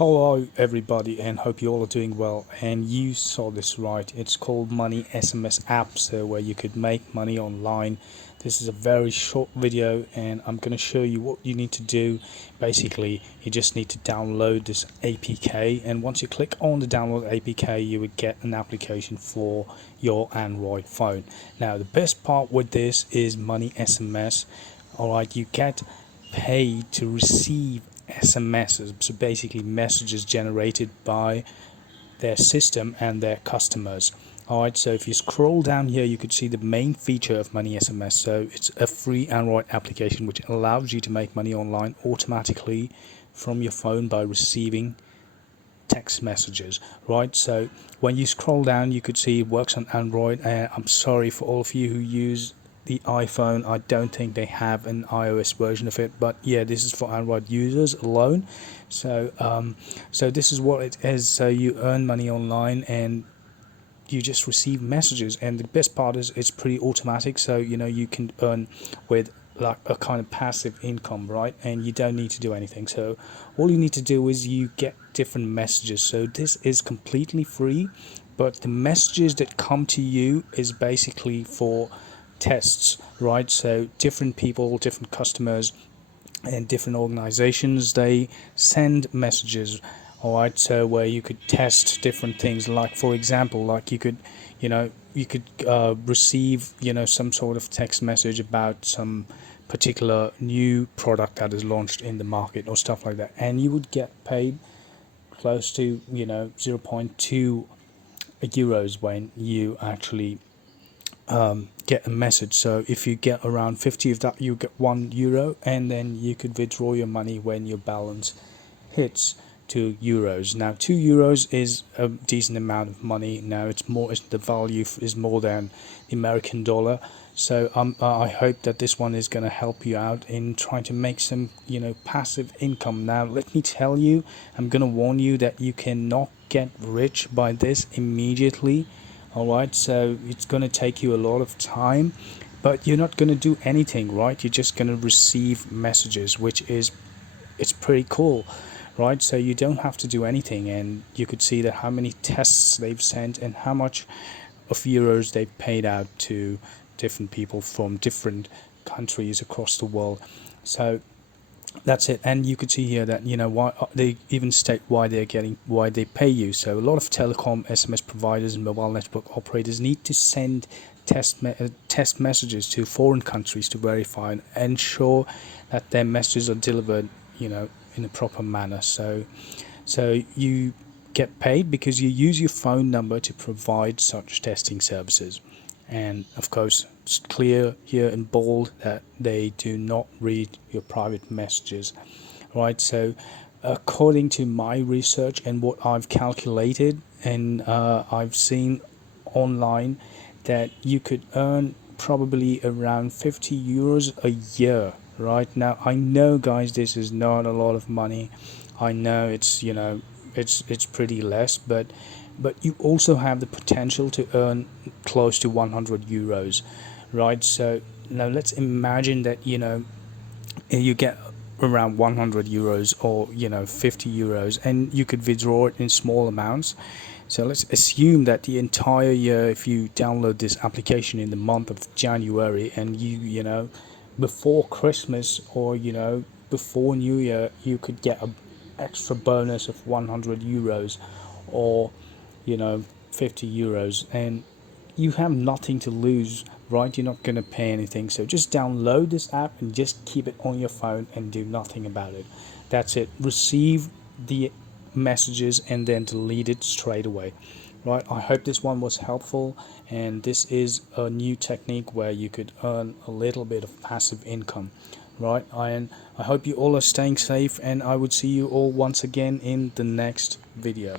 Hello everybody, and hope you all are doing well. And you saw this right, it's called Money SMS app, so where you could make money online. This is a very short video and I'm going to show you what you need to do. Basically, you just need to download this APK, and once you click on the download APK you would get an application for your Android phone. Now the best part with this is Money SMS. Alright, you get paid to receive SMSs, so basically messages generated by their system and their customers. Alright, so if you scroll down here you could see the main feature of Money SMS. So it's a free Android application which allows you to make money online automatically from your phone by receiving text messages. Right, so when you scroll down you could see it works on Android. I'm sorry for all of you who use the iPhone, I don't think they have an iOS version of it, but yeah, this is for Android users alone. So so this is what it is. So you earn money online and you just receive messages, and the best part is it's pretty automatic, so you can earn with like a kind of passive income, right? And you don't need to do anything. So all you need to do is you get different messages. So this is completely free, but the messages that come to you is basically for tests, right? So different people, different customers and different organizations, they send messages. All right, so where you could test different things, like for example, like you could receive some sort of text message about some particular new product that is launched in the market or stuff like that, and you would get paid close to 0.2 euros when you actually get a message. So if you get around 50 of that, you get €1, and then you could withdraw your money when your balance hits €2. Now €2 is a decent amount of money. Now the value is more than the American dollar. So I hope that this one is going to help you out in trying to make some passive income. Now let me tell you, I'm going to warn you that you cannot get rich by this immediately. Alright, so it's going to take you a lot of time, but you're not going to do anything, right? You're just going to receive messages, which is it's pretty cool, right? So you don't have to do anything, and you could see that how many tests they've sent and how much of euros they've paid out to different people from different countries across the world. So that's it. And you could see here that why they even state why they pay you. So a lot of telecom SMS providers and mobile network operators need to send test messages to foreign countries to verify and ensure that their messages are delivered in a proper manner. So you get paid because you use your phone number to provide such testing services. And of course it's clear here in bold that they do not read your private messages, right? So according to my research and what I've calculated, and I've seen online, that you could earn probably around €50 a year. Right now I know, guys, this is not a lot of money. I know it's it's pretty less, but you also have the potential to earn close to €100, right? So now let's imagine that you get around €100 or €50, and you could withdraw it in small amounts. So let's assume that the entire year, if you download this application in the month of January, and you before Christmas or before New Year, you could get an extra bonus of €100 or €50, and you have nothing to lose, right? You're not going to pay anything. So just download this app and just keep it on your phone and do nothing about it. That's it. Receive the messages and then delete it straight away, right? I hope this one was helpful, and this is a new technique where you could earn a little bit of passive income, right? And I hope you all are staying safe, and I would see you all once again in the next video.